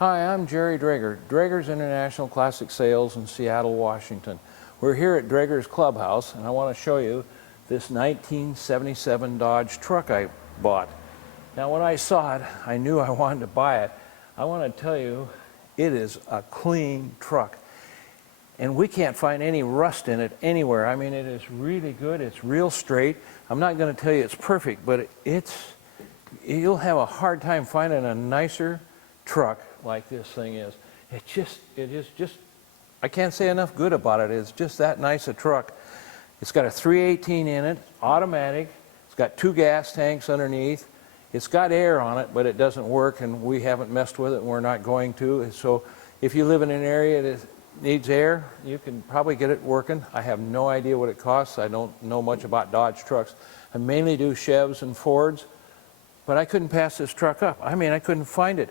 Hi, I'm Jerry Drager, Drager's International Classic Sales in Seattle, Washington. We're here at Drager's Clubhouse, and I want to show you this 1977 Dodge truck I bought. Now, when I saw it, I knew I wanted to buy it. I want to tell you, it is a clean truck. And we can't find any rust in it anywhere. I mean, it is really good. It's real straight. I'm not going to tell you it's perfect, but you'll have a hard time finding a nicer truck like this thing is. It is just, I can't say enough good about it. It's just that nice a truck. It's got a 318 in it, automatic. It's got 2 gas tanks underneath. It's got air on it, but it doesn't work, and we haven't messed with it, and we're not going to. So if you live in an area that needs air, you can probably get it working. I have no idea what it costs. I don't know much about Dodge trucks. I mainly do Chevs and Fords, but I couldn't pass this truck up. I mean, I couldn't find it.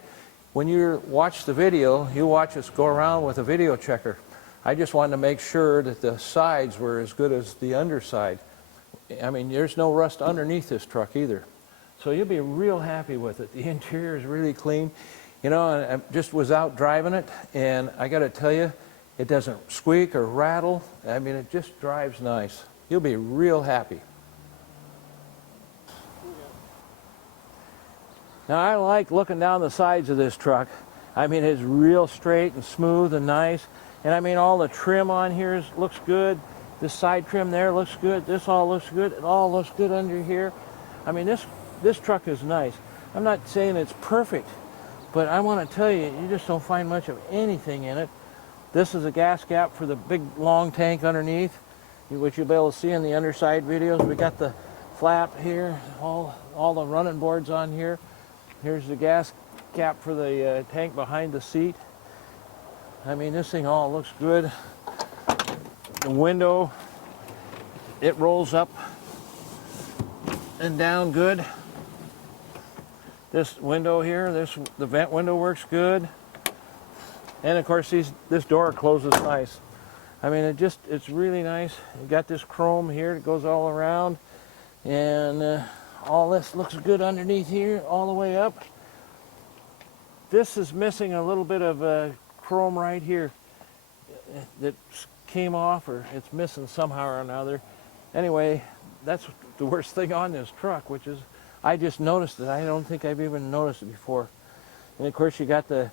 When you watch the video, you watch us go around with a video checker. I just wanted to make sure that the sides were as good as the underside. I mean, there's no rust underneath this truck either. So you'll be real happy with it. The interior is really clean. You know, I just was out driving it, and I got to tell you, it doesn't squeak or rattle. I mean, it just drives nice. You'll be real happy. Now, I like looking down the sides of this truck. I mean, it's real straight and smooth and nice. And I mean, all the trim on here looks good. This side trim there looks good. This all looks good. It all looks good under here. I mean, this truck is nice. I'm not saying it's perfect, but I want to tell you, you just don't find much of anything in it. This is a gas gap for the big long tank underneath, which you'll be able to see in the underside videos. We got the flap here, all the running boards on here. Here's the gas cap for the tank behind the seat. I mean, this thing all looks good. The window, it rolls up and down good. This window here, the vent window works good. And of course, this door closes nice. I mean, it's really nice. You got this chrome here that goes all around, and all this looks good underneath here, all the way up. This is missing a little bit of chrome right here that came off, or it's missing somehow or another. Anyway, that's the worst thing on this truck, which is I just noticed it. I don't think I've even noticed it before. And of course, you got the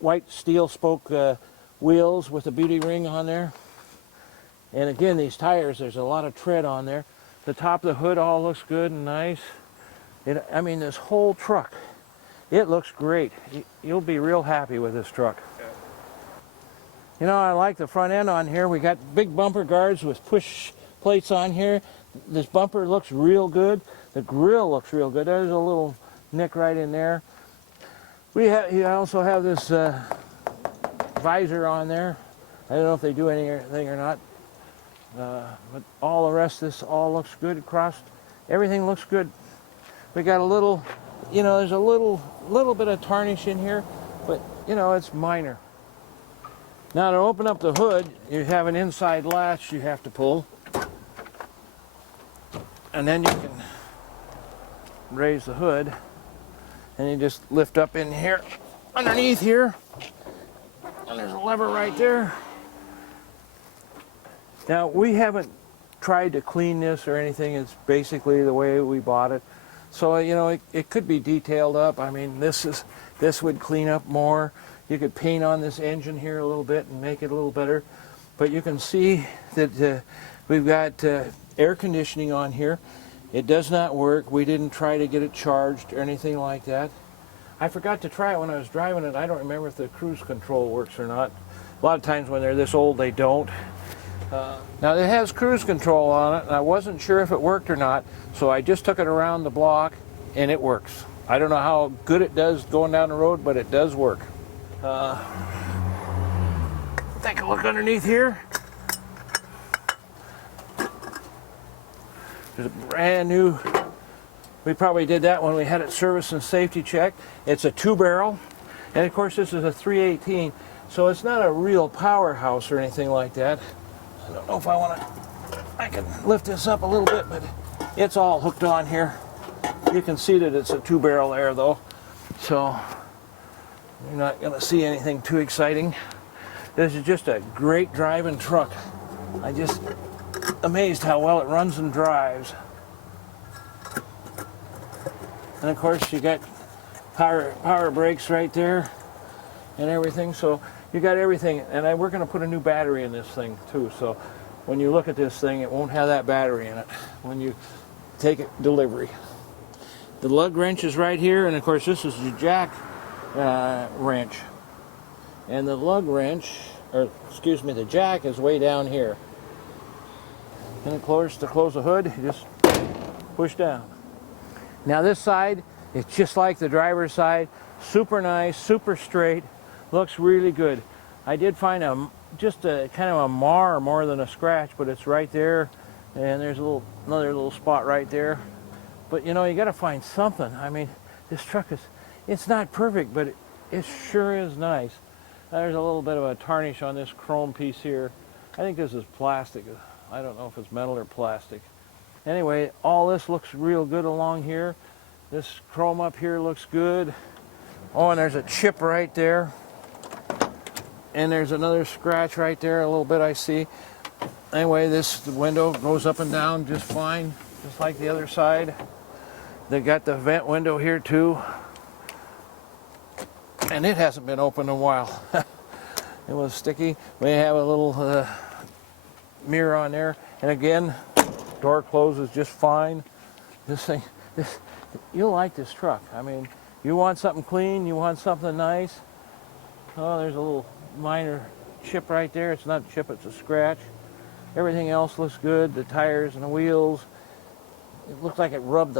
white steel spoke wheels with a beauty ring on there. And again, these tires, there's a lot of tread on there. The top of the hood all looks good and nice. I mean, this whole truck, it looks great. You'll be real happy with this truck. You know, I like the front end on here. We got big bumper guards with push plates on here. This bumper looks real good. The grill looks real good. There's a little nick right in there. You also have this visor on there. I don't know if they do anything or not. But all the rest of this all looks good across. Everything looks good. We got a little, you know, there's a little bit of tarnish in here, but you know, it's minor. Now to open up the hood, you have an inside latch you have to pull. And then you can raise the hood, and you just lift up in here, underneath here, and there's a lever right there. Now, we haven't tried to clean this or anything. It's basically the way we bought it. So, you know, it could be detailed up. I mean, this would clean up more. You could paint on this engine here a little bit and make it a little better. But you can see that we've got air conditioning on here. It does not work. We didn't try to get it charged or anything like that. I forgot to try it when I was driving it. I don't remember if the cruise control works or not. A lot of times when they're this old, they don't. Now it has cruise control on it, and I wasn't sure if it worked or not, so I just took it around the block, and it works. I don't know how good it does going down the road, but it does work. Take a look underneath here. There's a brand new, we probably did that when we had it serviced and safety checked. It's a 2-barrel, and of course this is a 318, so it's not a real powerhouse or anything like that. I don't know if I can lift this up a little bit, but it's all hooked on here. You can see that it's a 2-barrel there though. So You're not going to see anything too exciting. This is just a great driving truck. I just amazed how well it runs and drives. And of course you got power brakes right there and everything, so you got everything. And we're going to put a new battery in this thing too, so when you look at this thing, it won't have that battery in it when you take it delivery. The lug wrench is right here, and of course this is the jack wrench. And the lug wrench, or excuse me, the jack is way down here. And of course, to close the hood, you just push down. Now this side, it's just like the driver's side. Super nice, super straight, looks really good. I did find just a kind of a mar more than a scratch, but it's right there. And there's another little spot right there. But you know, you got to find something. I mean, this truck it's not perfect, but it sure is nice. There's a little bit of a tarnish on this chrome piece here. I think this is plastic. I don't know if it's metal or plastic. Anyway, all this looks real good along here. This chrome up here looks good. Oh, and there's a chip right there. And there's another scratch right there, a little bit I see. Anyway, the window goes up and down just fine, just like the other side. They got the vent window here too. And it hasn't been open in a while. It was sticky. We have a little mirror on there. And again, door closes just fine. You'll like this truck. I mean, you want something clean, you want something nice. Oh, there's a little minor chip right there. It's not a chip, it's a scratch. Everything else looks good. The tires and the wheels. It looks like it rubbed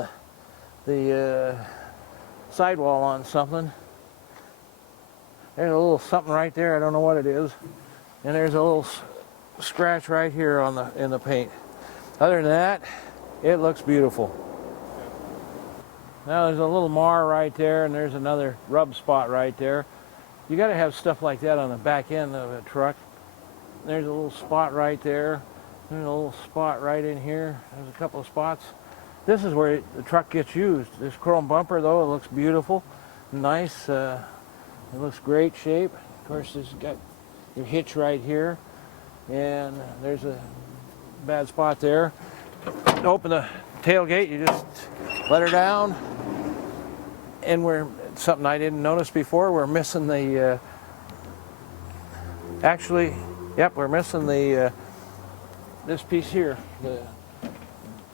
the sidewall on something. There's a little something right there. I don't know what it is. And there's a little scratch right here in the paint. Other than that, it looks beautiful. Now there's a little mar right there, and there's another rub spot right there. You got to have stuff like that on the back end of a truck. There's a little spot right there. There's a little spot right in here. There's a couple of spots. This is where the truck gets used. This chrome bumper, though, it looks beautiful, nice. It looks great shape. Of course, it's got your hitch right here, and there's a bad spot there. To open the tailgate, you just let her down, and something I didn't notice before. We're missing the. Actually, yep, we're missing the. This piece here.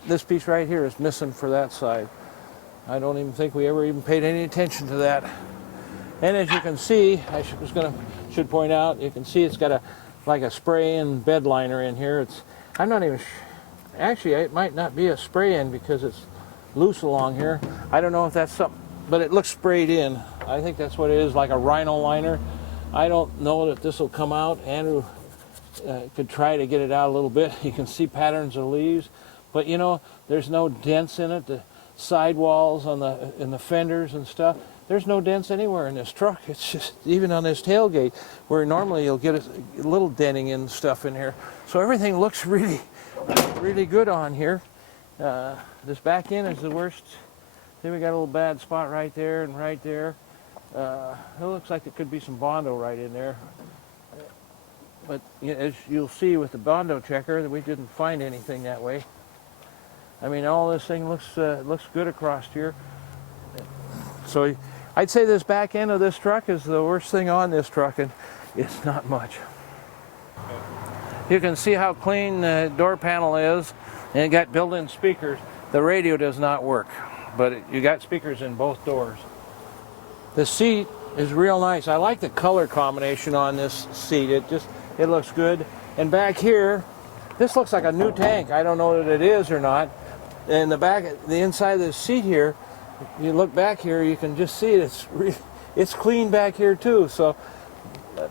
This piece right here is missing for that side. I don't even think we ever even paid any attention to that. And as you can see, should point out, you can see it's got like a spray-in bed liner in here. I'm not even actually it might not be a spray-in because it's loose along here. I don't know if that's something, but it looks sprayed in. I think that's what it is, like a rhino liner. I don't know that this will come out. Andrew could try to get it out a little bit. You can see patterns of leaves, but you know, there's no dents in it. The sidewalls in the fenders and stuff. There's no dents anywhere in this truck. It's just, even on this tailgate, where normally you'll get a little denting and stuff in here. So everything looks really, really good on here. This back end is the worst. See, we got a little bad spot right there and right there. It looks like it could be some Bondo right in there. But as you'll see with the Bondo checker, that we didn't find anything that way. I mean, all this thing looks good across here. So I'd say this back end of this truck is the worst thing on this truck, and it's not much. You can see how clean the door panel is, and it got built-in speakers. The radio does not work, but you got speakers in both doors. The seat is real nice. I like the color combination on this seat. It looks good. And back here, this looks like a new tank. I don't know that it is or not. And the inside of the seat here, you look back here, you can just see it's clean back here too. So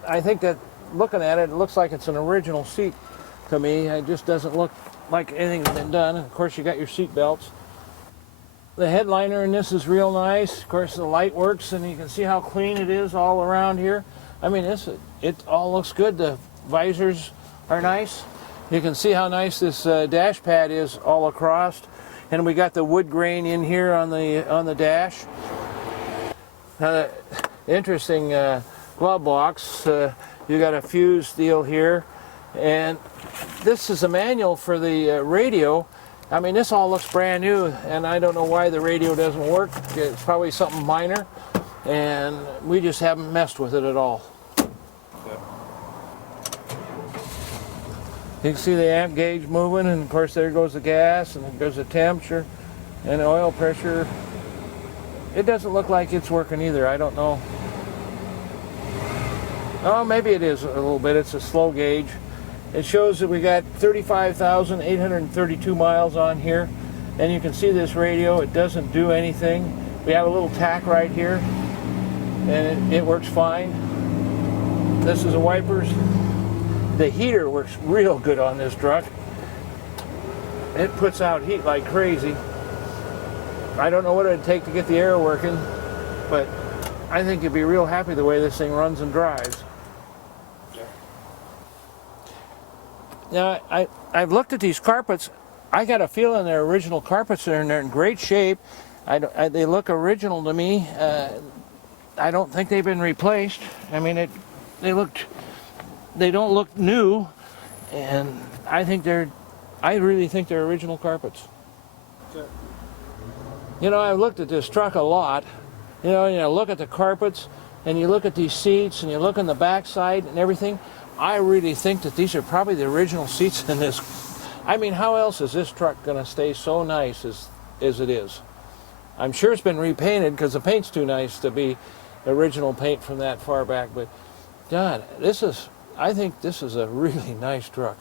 I think that looking at it, it looks like it's an original seat to me. It just doesn't look like anything's been done. Of course, you got your seat belts. The headliner in this is real nice. Of course, the light works, and you can see how clean it is all around here. I mean, it all looks good. The visors are nice. You can see how nice this dash pad is all across. And we got the wood grain in here on the dash. Now interesting glove box. You got a fuse deal here, and this is a manual for the radio. I mean, this all looks brand new, and I don't know why the radio doesn't work. It's probably something minor, and we just haven't messed with it at all. You can see the amp gauge moving, and of course there goes the gas, and there's the temperature and the oil pressure. It doesn't look like it's working either. I don't know. Oh, maybe it is a little bit. It's a slow gauge. It shows that we got 35,832 miles on here, and you can see this radio. It doesn't do anything. We have a little tack right here, and it works fine. This is the wipers. The heater works real good on this truck. It puts out heat like crazy. I don't know what it'd take to get the air working, but I think you'd be real happy the way this thing runs and drives. Now, I've looked at these carpets. I got a feeling they're original carpets, and they're in great shape. They look original to me. I don't think they've been replaced. I mean, they don't look new, and I really think they're original carpets. You know, I've looked at this truck a lot. You know, look at the carpets, and you look at these seats, and you look on the backside and everything. I really think that these are probably the original seats in this. I mean, how else is this truck going to stay so nice as it is? I'm sure it's been repainted because the paint's too nice to be original paint from that far back. But, God, I think this is a really nice truck.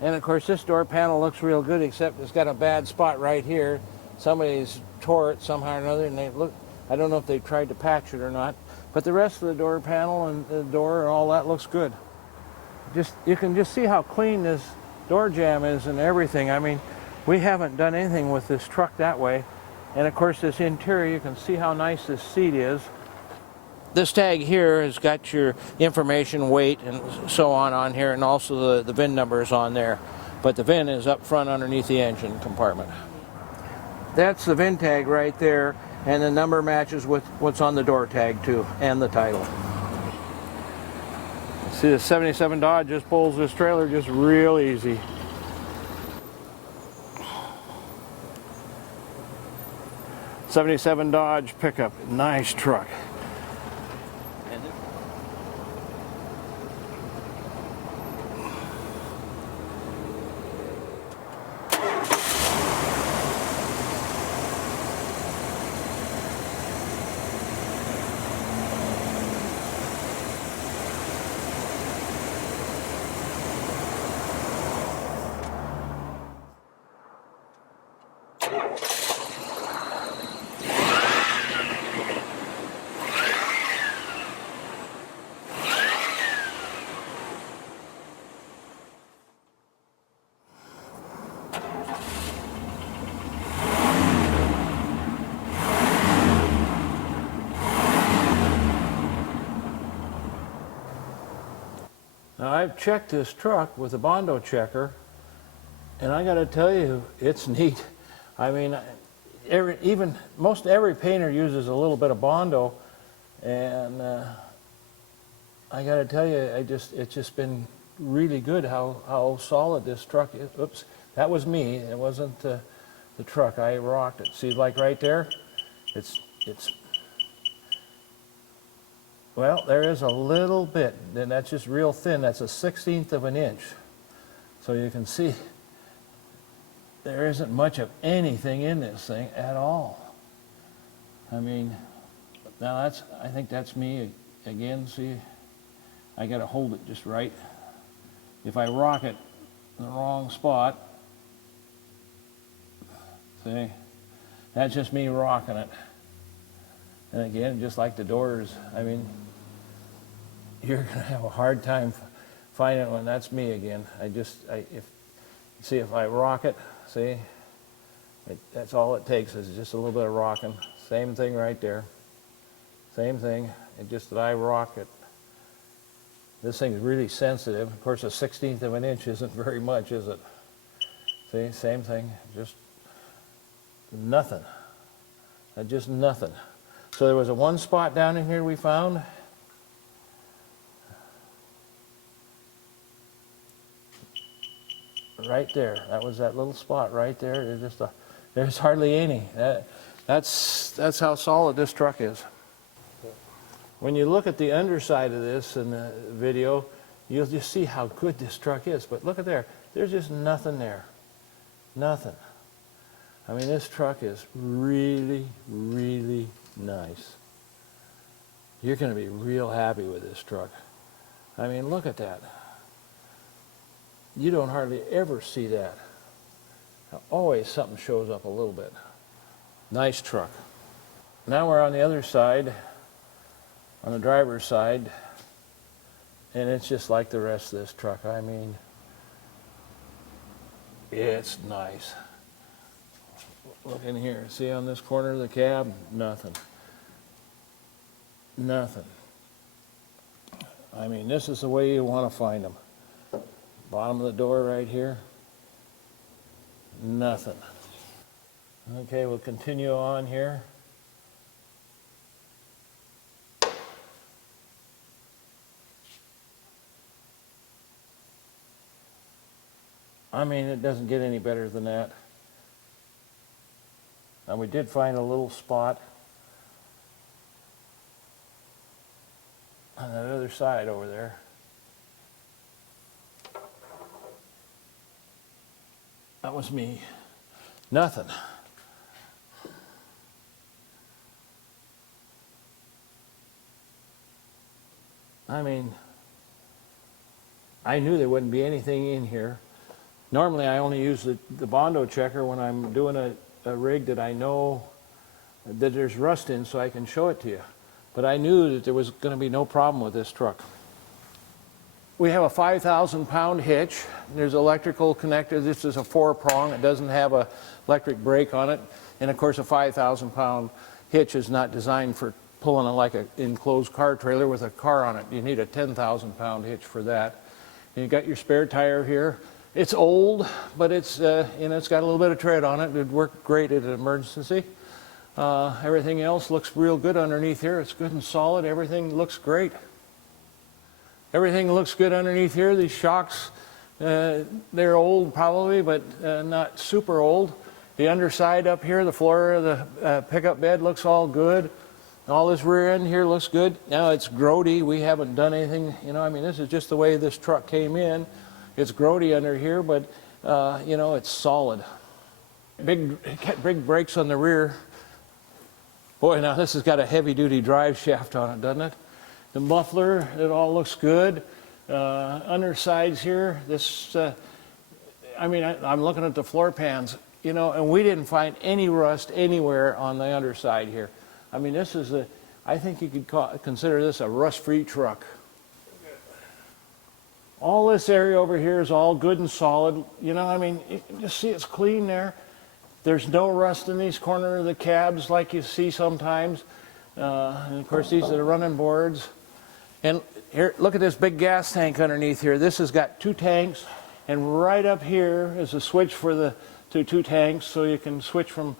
And, of course, this door panel looks real good, except it's got a bad spot right here. Somebody's tore it somehow or another, and I don't know if they've tried to patch it or not. But the rest of the door panel and the door and all that looks good. You can just see how clean this door jamb is and everything. I mean, we haven't done anything with this truck that way. And of course, this interior, you can see how nice this seat is. This tag here has got your information, weight, and so on here, and also the VIN number is on there. But the VIN is up front underneath the engine compartment. That's the VIN tag right there. And the number matches with what's on the door tag too, and the title. See, the 77 Dodge just pulls this trailer just real easy. '77 Dodge pickup, nice truck. Now, I've checked this truck with a Bondo checker, and I got to tell you, it's neat. I mean, most every painter uses a little bit of Bondo, and I got to tell you, it's just been really good how solid this truck is. Oops, that was me. It wasn't the truck. I rocked it. See, like right there, well, there is a little bit, and that's just real thin. That's a 1/16 of an inch. So you can see there isn't much of anything in this thing at all. I mean, now I think that's me again. See, I got to hold it just right. If I rock it in the wrong spot, see, that's just me rocking it. And again, just like the doors, I mean, you're going to have a hard time finding it when that's me again. If I rock it, see, that's all it takes is just a little bit of rocking. Same thing right there. Same thing, it's just that I rock it. This thing's really sensitive. Of course, a 1/16 of an inch isn't very much, is it? See, same thing, just nothing. Just nothing. So So there was a one spot down in here we found. Right there. That was that little spot right there. There's hardly any. That's how solid this truck is. When you look at the underside of this in the video, you'll just see how good this truck is. But look at there. There's just nothing there. Nothing. I mean, this truck is really, really nice. You're going to be real happy with this truck. I mean, look at that. You don't hardly ever see that. Always something shows up a little bit. Nice truck. Now we're on the other side, on the driver's side, and it's just like the rest of this truck. I mean, it's nice. Look in here. See on this corner of the cab? Nothing. Nothing. I mean, this is the way you want to find them. Bottom of the door right here. Nothing. Okay, we'll continue on here. I mean, it doesn't get any better than that. And we did find a little spot on that other side over there. That was me. Nothing. I mean, I knew there wouldn't be anything in here. Normally I only use the Bondo checker when I'm doing a rig that I know that there's rust in, so I can show it to you. But I knew that there was going to be no problem with this truck. We have a 5,000 pound hitch. There's electrical connector. This is a 4-prong. It doesn't have a electric brake on it. And of course a 5,000 pound hitch is not designed for pulling like an enclosed car trailer with a car on it. You need a 10,000 pound hitch for that. And you got your spare tire here. It's old, but it's it's got a little bit of tread on it. It'd work great at an emergency. Everything else looks real good underneath here. It's good and solid. Everything looks great. Everything looks good underneath here. These shocks, they're old probably, but not super old. The underside up here, the floor of the pickup bed looks all good. All this rear end here looks good. Now it's grody. We haven't done anything, I mean, this is just the way this truck came in. It's grody under here, but it's solid. Big brakes on the rear. Boy, now this has got a heavy-duty drive shaft on it, doesn't it? The muffler, it all looks good. Undersides here, this, I'm looking at the floor pans, and we didn't find any rust anywhere on the underside here. I mean, this is I think you could consider this a rust-free truck. All this area over here is all good and solid. You just see it's clean there. There's no rust in these corners of the cabs like you see sometimes. And of course, these are the running boards. And here, look at this big gas tank underneath here. This has got 2 tanks, and right up here is a switch for the two tanks, so you can switch from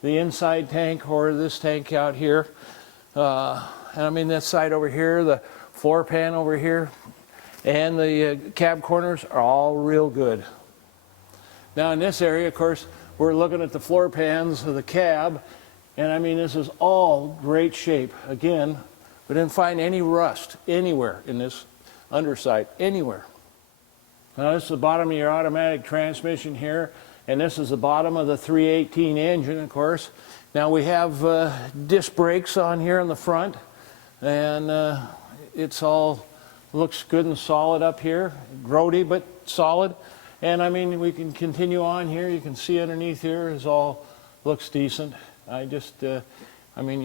the inside tank or this tank out here. And this side over here, the floor pan over here, and the cab corners are all real good. Now in this area, of course, we're looking at the floor pans of the cab, and this is all great shape. Again, we didn't find any rust anywhere in this underside, anywhere. Now this is the bottom of your automatic transmission here, and this is the bottom of the 318 engine, of course. Now we have disc brakes on here in the front, and it's all looks good and solid up here, grody but solid. And we can continue on here. You can see underneath here is all looks decent. You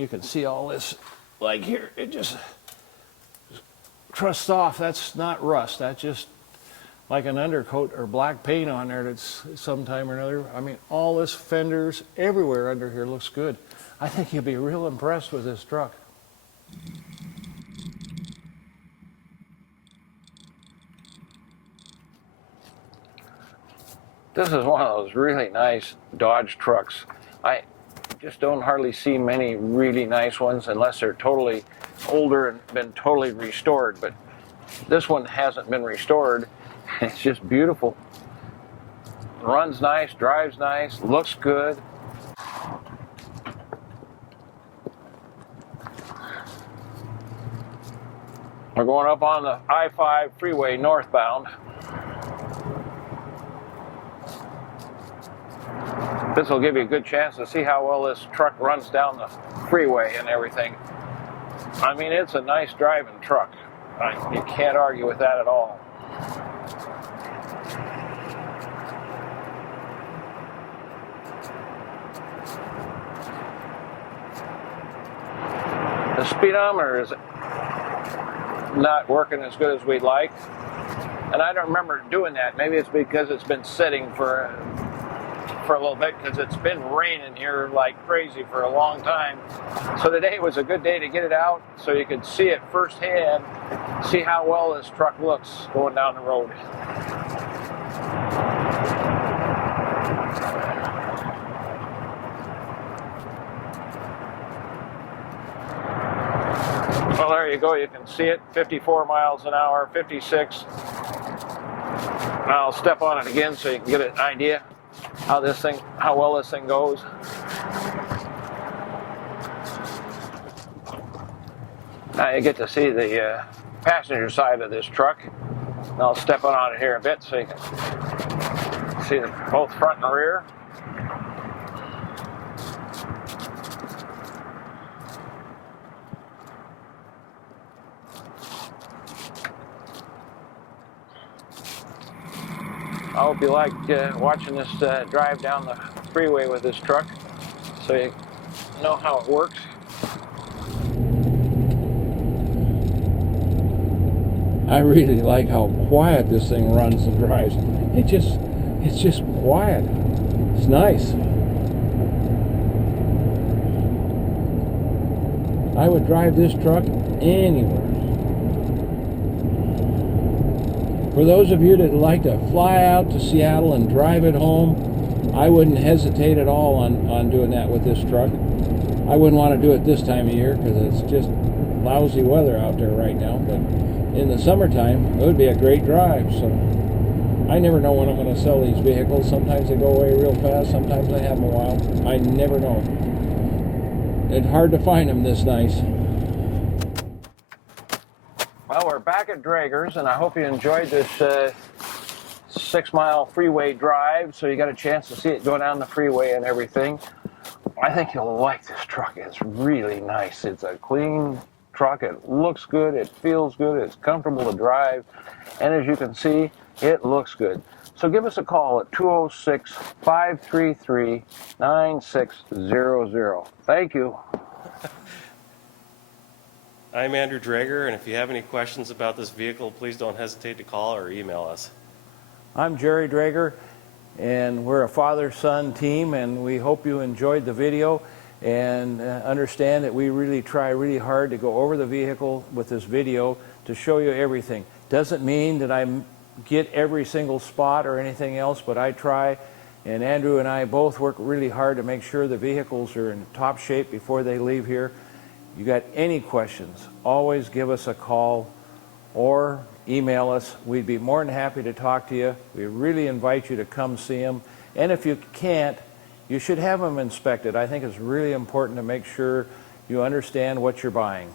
can see all this, like here, it just trusts off. That's not rust. That's just like an undercoat or black paint on there that's sometime or another. All this fenders everywhere under here looks good. I think you'll be real impressed with this truck. This is one of those really nice Dodge trucks. just don't hardly see many really nice ones unless they're totally older and been totally restored. But this one hasn't been restored. It's just beautiful. Runs nice, drives nice, looks good. We're going up on the I-5 freeway northbound. This will give you a good chance to see how well this truck runs down the freeway and everything. I mean, it's a nice driving truck. You can't argue with that at all. The speedometer is not working as good as we'd like, and I don't remember doing that. Maybe it's because it's been sitting for a little bit, because it's been raining here like crazy for a long time. So today was a good day to get it out so you could see it firsthand, see how well this truck looks going down the road. Well, there you go. You can see it, 54 miles an hour, 56. I'll step on it again so you can get an idea how well this thing goes. Now you get to see the passenger side of this truck. I'll step on it here a bit so you can see both front and rear. I hope you like watching this drive down the freeway with this truck, so you know how it works. I really like how quiet this thing runs and drives. It's just quiet. It's nice. I would drive this truck anywhere. For those of you that like to fly out to Seattle and drive it home, I wouldn't hesitate at all on doing that with this truck. I wouldn't want to do it this time of year because it's just lousy weather out there right now, but in the summertime it would be a great drive. So I never know when I'm going to sell these vehicles. Sometimes they go away real fast, sometimes I have them a while. I never know. It's hard to find them this nice. Well, we're back at Drager's, and I hope you enjoyed this 6-mile freeway drive, so you got a chance to see it go down the freeway and everything. I think you'll like this truck. It's really nice. It's a clean truck. It looks good. It feels good. It's comfortable to drive. And as you can see, it looks good. So give us a call at 206-533-9600. Thank you. I'm Andrew Drager, and if you have any questions about this vehicle, please don't hesitate to call or email us. I'm Jerry Drager, and we're a father-son team, and we hope you enjoyed the video and understand that we really try really hard to go over the vehicle with this video to show you everything. Doesn't mean that I get every single spot or anything else, but I try, and Andrew and I both work really hard to make sure the vehicles are in top shape before they leave here. You got any questions, always give us a call or email us. We'd be more than happy to talk to you. We really invite you to come see them. And if you can't, you should have them inspected. I think it's really important to make sure you understand what you're buying.